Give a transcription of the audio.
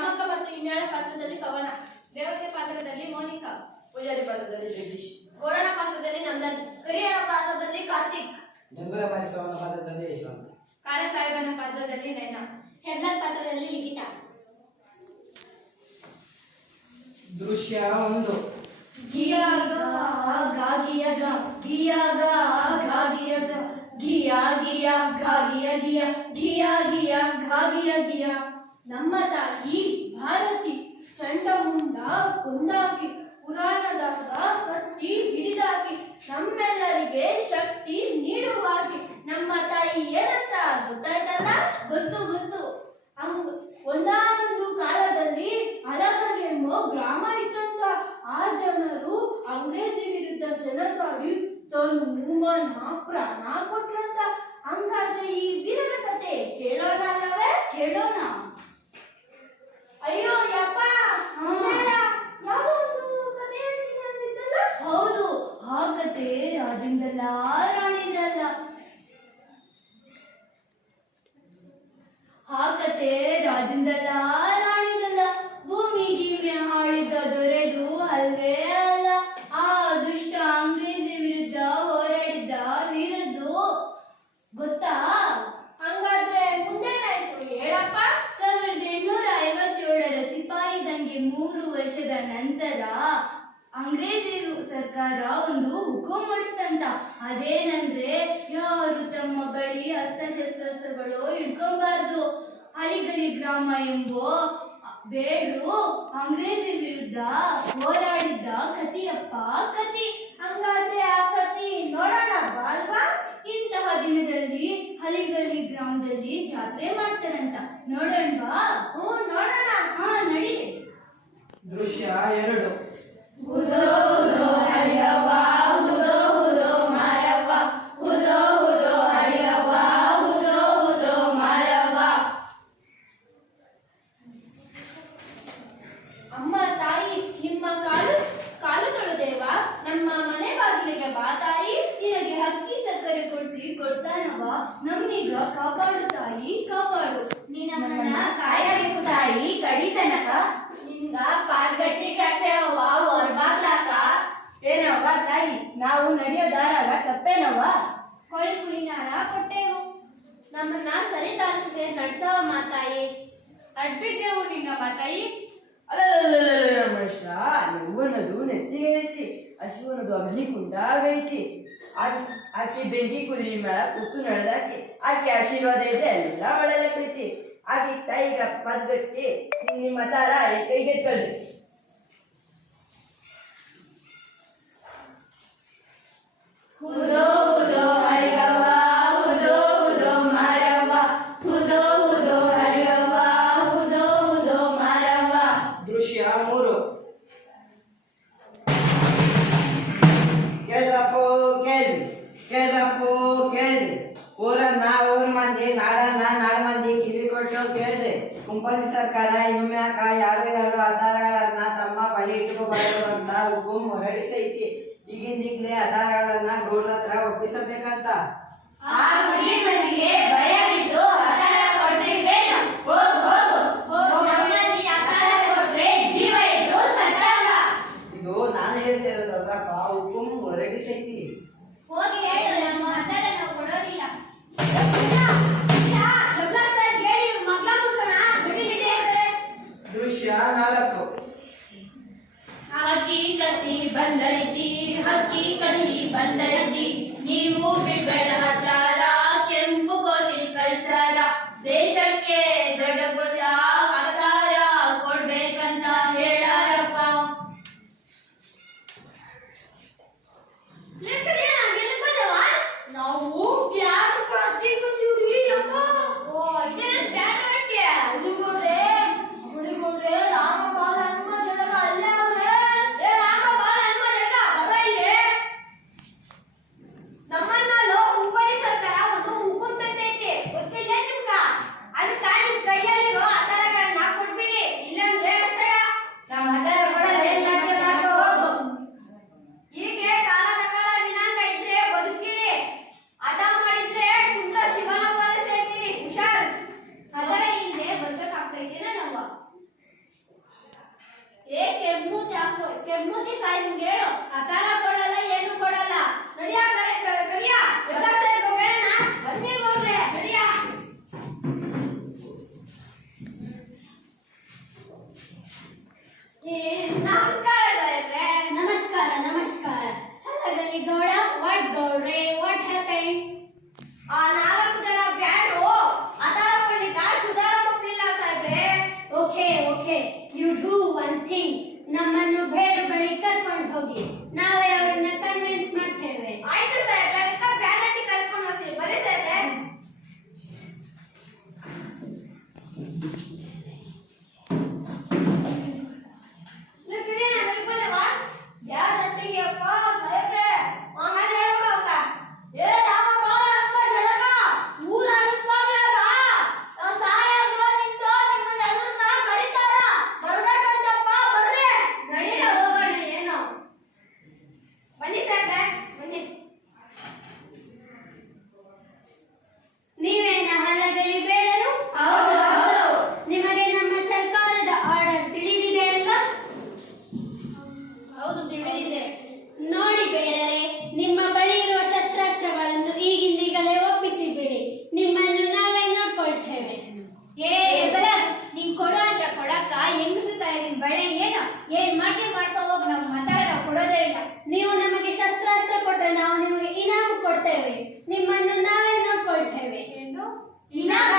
ರಾಮಕ್ಕ ಮತ್ತು ಇಮ್ಯಾಳ ಪಾತ್ರದಲ್ಲಿ ಕವನ, ದೇವತೆ ಪಾತ್ರದಲ್ಲಿ ಮೋನಿಕಾ, ಪೂಜಾರಿ ಪಾತ್ರದಲ್ಲಿ ಜಗದೀಶ್, ಗೋಡನ ಪಾತ್ರದಲ್ಲಿ ನಂದನ್, ಕರಿಯಣ ಪಾತ್ರದಲ್ಲಿ ಕಾರ್ತಿಕ್, ಡಂಬರ ಬಾರಿಸುವವನ ಪಾತ್ರದಲ್ಲಿ ಯಶವಂತ, ಕಾಳೆ ಸಾಹೇಬನ ಪಾತ್ರದಲ್ಲಿ ನಯನ, ಹೆಬ್ಲರ್ ಪಾತ್ರದಲ್ಲಿ ಲಿಖಿತ. ದೃಶ್ಯ 1. ಗಿಯಾಗ ಗಾಗಿಯಗ ಗಿಯಾಗ ಗಾಗಿಯಗ ಗಿಯಾ ಗಿಯಾ ಗಾಗಿಯ ಗಿಯ ಗಿಯಾ ಗಿಯಾ ಗಾಗಿಯ ಗಿಯ. ನಮ್ಮ ತಾಯಿ ಭಾರತಿ ಚಂಡಮುಂಡ ಕೊಂದಾಕಿ ಪುರಾಣದಾಗ ಕತ್ತಿ ಹಿಡಿದಾಕಿ ನಮ್ಮೆಲ್ಲರಿಗೆ ಶಕ್ತಿ ನೀಡುವಾಕಿ. ನಮ್ಮ ತಾಯಿ ಏನಂತ ಗೊತ್ತಾಯ್ತಲ್ಲ? ಗೊತ್ತು ಗೊತ್ತು. ಒಂದಾನೊಂದು ಕಾಲದಲ್ಲಿ ಅಲಗಲಿ ಎಂಬ ಗ್ರಾಮ ಇತ್ತಂತ. ಆ ಜನರು ಅಂಗ್ರೇಜಿ ವಿರುದ್ಧ ಸೆಣಸಾಡಿ ತನ್ನ ಮನ ಪ್ರಾಣ ಕೊಟ್ರಂತ. ಹಂಗಾದ್ರೆ ಈ ವೀರನ ಕತೆ ಕೇಳೋಣ ಅಲ್ಲವೇ? ಕೇಳೋಣ. ಅಯ್ಯೋ ಯಪ್ಪ, ಯಾವುದೋ ಒಂದು ಕತೆ ಹೇಳ್ತೀನಿ ಅಂತಿದ್ದಲ್ಲ? ಹೌದು, ಆ ಕತೆ ರಾಜಿಂದಲ್ಲ ರಾಣಿದಲ್ಲ. ಆ ಕತೆ ರಾಜಿಂದಲ್ಲ ರಾಣಿದಲ್ಲ. ಭೂಮಿ ಗೀಮೆ ಹಾಳಿದ್ದ ದೊರೆದು ಅಲ್ವೇ ಅಲ್ಲ. ಆ ದುಷ್ಟ ಅಂಗ್ರೇಜಿ ವಿರುದ್ಧ ಹೋರಾಡಿದ್ದ ವೀರದ್ದು ಗೊತ್ತಾ? ಹಂಗಾದ್ರೆ ಮುಂದೇನಾಯ್ತು ಹೇಳಪ್ಪ? 1857ರ ಸಿಪಾಯಿ ದಂಗೆ 3 ವರ್ಷದ ನಂತರ ಅಂಗ್ರೇಜಿ ಸರ್ಕಾರ ಒಂದು ಹುಕುಂ ಹೊರಡಿಸ್ತಂತ. ಅದೇನಂದ್ರೆ ಯಾರು ತಮ್ಮ ಬಳಿ ಅಸ್ತ್ರಶಸ್ತ್ರಗಳು ಇಟ್ಕೊಬಾರ್ದು. ಅಲಿಗಲಿ ಗ್ರಾಮ ಎಂಬೋ ಬೇಡ್ರು ಅಂಗ್ರೇಜಿ ವಿರುದ್ಧ ಹೋರಾಡಿದ್ದ ಕತಿಯಪ್ಪ ಕತಿ. ಹಂಗಾದ್ರೆ ಆ ಕತಿ ನೋಡೋಣ ಅಲ್ವಾ? ಇಂತಹ ದಿನದಲ್ಲಿ ಹಲಿಗಲಿ ಗ್ರಾಮದಲ್ಲಿ ಜಾತ್ರೆ ಮಾಡ್ತಾರಂತ. ನೋಡೋಣವಾ? ಹ್ಞೂ ನೋಡೋಣ. ಹಾ ನಡಿ. ದೃಶ್ಯ 2. ಹುದೋ ಹುದೋ ಹರಿಯವ್ವ ಹುದೋ ಹುದೋ ಮಾರವ್ವ ಹುದೋ ಹುದೋ ಹರಿಯವ್ವ ಹುದೋ ಹುದೋ ಮಾರವ್ವ. ಅಮ್ಮ ತಾಯಿ ನಿಮ್ಮ ಕಾಲು ತೊಳೆದೇವ, ನಮ್ಮ ಮನೆ ಬಾಗಿಲಿಗೆ ಬಾ ತಾಯಿ. ನಿನಗೆ ಅಕ್ಕಿ ಸಕ್ಕರೆ ಕೊಡಿಸಿ ಕೊಡ್ತಾನವ, ನಮ್ಮೀಗ ಕಾಪಾಡು ತಾಯಿ ಕಾಪಾಡು. ನಿನ್ನಮ್ಮನ ಕಾಯಬೇಕು ತಾಯಿ ಕಡಿತನಕ. ನಿಮ್ಗ ಪಾರ್ಗಟ್ಟಿ ಕಟ್ಸೇವವ್ವ ಹೊರಬಾಗ್ಲಾಕ. ಏನವ್ವ ತಾಯಿ, ನಾವು ನಡೆಯೋ ದಾರಾಗ ತಪ್ಪೇನವ್ವ? ಕೊಳಿ ಕುಳಿನಾರ ಕೊಟ್ಟೆವು, ನಮ್ಮನ್ನ ಸರಿ ದಾರಿಗೆ ನಡ್ಸವ ಮಾತಾಯಿ. ಅಡ್ಬಿಟ್ಟೆವು ನಿನ್ನ ಮಾತಾಯಿ. ಅಲ್ಲ ಮನುಷ್ಯ, ಯೌವನದು ನೆತ್ತಿಗೆ ಐತಿ, ಹಸಿವನದು ಅಗ್ನಿಕುಂಡಾಗೈತಿ. ಆಕೆ ಬೆಂಕಿ ಕುದುರೆ ಮೇಲೆ ಕೂತು ನಡೆದಾಕಿ, ಆಕೆ ಆಶೀರ್ವಾದ ಇದೆ ಎಲ್ಲ ಒಳ್ಳೆದಾಕೈತಿ. ಆಕೆ ತಾಯಿಗ ಪದ್ಗಟ್ಟಿ ನಿಮ್ಮ ತಾರ ಕೈಗೆ ಕಳ್ಳಿ. ಹುದೋ ಹುದೋ ಹರಿಯವ್ವ ಹುದೋ ಹುದೋ ಮಾರವ್ವ ಹುದೋ ಹುದೋ ಹರಿಯವ್ವ ಹುದೋ ಹುದೋ ಮಾರವ್ವ. ದೃಶ್ಯ 3. ಕೇಳ್ರಪ್ಪೋ ಕೇಳ್ರಿ, ಕೇಳ್ರಪ್ಪೋ ಕೇಳ್ರಿ. ಊರನ್ನ ಊರ್ ಮಂದಿ, ನಾಡನ್ನ ನಾಡ ಮಂದಿ ಕಿವಿ ಕೊಟ್ಟು ಕೇಳ್ರಿ. ಕುಂಪನಿ ಸರ್ಕಾರ ಇನ್ಮ್ಯಾಕ ಯಾರು ಆಧಾರಗಳನ್ನ ತಮ್ಮ ಬಳಿ ಇಟ್ಕೋಬಾರದು ಅಂತ ಹುಕುಂ ಹೊರಡಿಸೈತಿ. ಈಗಿಂದೀಗ್ಲೇ ಆಧಾರಗಳನ್ನ ಗೌಡ್ರ ಹತ್ರ ಒಪ್ಪಿಸಬೇಕಂತ. ಆ ಗುಡಿ ಮಂದಿಗೆ ಭಯ ಬಿದ್ದು ಆಧಾರ ಕೊಡ್ರಿ ಬೇಡ. ಹೋಗು ನಮ್ಮಲ್ಲಿ ಆಧಾರ ಕೊಟ್ರೆ ಜೀವ ಇದ್ದು ಸತ್ತಾಗ. ಇದು ನಾನು ಹೇಳ್ತಿರೋದಲ್ರಪ್ಪ, ಹುಕುಂ ಹೊರಡಿಸೈತಿ. ಹೋಗಿ ಹೇಳು, ನಮ್ಮ ಆಧಾರ ನಾವು ಕೊಡೋದಿಲ್ಲ. ದೃಶ್ಯ 4. ಹಕ್ಕಿ ಬಂದೈತಿ ಹಕ್ಕಿ ಕತ್ತಿ ಬಂದೈತಿ, ನೀವು ಬಿಡ್ಬೇಡ ಹತ್ತಾರ ಕೆಂಪು ಕೋತಿ ಕಳ್ಸಾರ. ದೇಶಕ್ಕೆ ದೊಡ್ಡಗುಲ್ಲ ಹತ್ತಾರ ಕೊಡ್ಬೇಕಂತ ಹೇಳಾರಪ್ಪ. ನಾವು ಬ್ಯಾಗ್ ಪ್ರಾತಿ ಬಂದಿವ್ರಿ ಅಪ್ಪ. ಓ ಇದೇನ ಬ್ಯಾಗ್ ಹಾಕ್ಯ ಹುಡುಗರೇ ಹುಡುಗರೇ. ರಾಮ ಬಾಲ ಹನುಮ ಜಡಗ ಅಲ್ಲೇ ಅವ್ರೆ. ಏ ರಾಮ ಬಾಲ ಹನುಮ ಜಡಗ ಬರ ಇಲ್ಲಿ. ನಮ್ಮನ್ನ ಲೋ ಮುಂಪಡಿ ವಿಭೂತಿ ಸಾಹೇಬ್ಗೆ ಹೇಳು ಆತರ ಕೊಡಲ್ಲ ಏನು ಕೊಡಲ್ಲ. ನಡಿಯಾ ಕರಿಯಾ ಯೋಗ ಸಾಹೇಬ್ ಹೋಗೋಣ ಬನ್ನಿ ಗೌಡ್ರೆ ನಡಿಯಾ. ನಮಸ್ಕಾರ ಸಾಹೇಬ್ರೆ. ನಮಸ್ಕಾರ ನಮಸ್ಕಾರ. ಹಾಗಾಗಲಿ ಗೌಡ, ವಾಟ್ ಗೌಡ್ರೆ, ವಾಟ್ ಹ್ಯಾಪೆಂಡ್? ಆ 4 ಜನ ಬ್ಯಾಡು ಆತರ ಮಾಡ್ಲಿಕ್ಕ ಸುಧಾರ ಮಕ್ಕಳಿಲ್ಲ ಸಾಹೇಬ್ರೆ. Okay okay, you do one thing. ನಮ್ಮನ್ನು ಬೇಡ ಬಳಿ ಕರ್ಕೊಂಡು ಹೋಗಿ, ನಾವೇ ಅವ್ರನ್ನ ಕನ್ವಿನ್ಸ್ ಮಾಡ್ತೇವೆ. ಆಯ್ತು ಸಾಹೇಬ್ರೆ, ಅದಕ್ಕೆ ಬ್ಯಾನಟ್ಟಿ ಕರ್ಕೊಂಡು ಹೋಗ್ತೀವಿ. ಬರೀ ಸಾಹೇಬ್ರೆ. ಯಾರೊಟ್ಟಿಗೆ ಅಪ್ಪ ಸಾಹೇಬ್ರೆ? ಆಮೇಲೆ ಹೇಳೋಣ ಅಂತ. ಏ ರಾಮ ಬಾಳ ನಮ್ಮ ಜಳಕ ಊರ ಅನಿಸ್ತಾರಲ್ಲ. ಸಾಹೇಬ್ರು ನಿಂತು ನಿಮ್ಮನ್ನೆಲ್ಲರನ್ನ ಕರೀತಾರ. ಬರ್ಬೇಕಂತಪ್ಪ, ಬರ್ರಿ. ನಡೀರ ಹೋಗೋಣ. ಏನೋ ಬನ್ನಿ ಸಾಹೇಬ್ರೆ, ಬನ್ನಿ. ನೀವೇನ ಹಲಗಲಿ ಬೇಡರು? ಹೌದು, ಹೌದು. ನಿಮಗೆ ನಮ್ಮ ಸರ್ಕಾರದ ಆರ್ಡರ್ ತಿಳಿದಿದೆ ಅಲ್ವಾ? ಹೌದು, ತಿಳಿದಿದೆ. ನೋಡಿ ಬೇಡರೆ, ನಿಮ್ಮ ಬಳಿ ಇರುವ ಶಸ್ತ್ರಾಸ್ತ್ರಗಳನ್ನು ಈಗಿಂದೀಗಲೇ ಒಪ್ಪಿಸಿ ಬಿಡಿ. ನಿಮ್ಮನ್ನು ನಾವೇ ನೋಡ್ಕೊಳ್ತೇವೆ. ನೀನ್ ಕೊಡೋ ಅಂತ ಕೊಡಕ್ಕ ಹೆಂಗಸುತ್ತಾ ನಿನ್ ಬಳೆ ಏನು ಏನ್ ಮಾಡ್ತೀವಿ ಮಾಡ್ಕೋ ಹೋಗ್. ನಾವು ಮಾತಾಡ ಕೊಡೋದೇ ಇಲ್ಲ. ನೀವು ನಮಗೆ ಶಸ್ತ್ರಾಸ್ತ್ರ ಕೊಟ್ರೆ ನಾವು ನಿಮಗೆ ಇನಾಮು ಕೊಡ್ತೇವೆ. ನಿಮ್ಮನ್ನು ನಾವೇ ನೋಡ್ಕೊಳ್ತೇವೆ. ಇನಾಮ?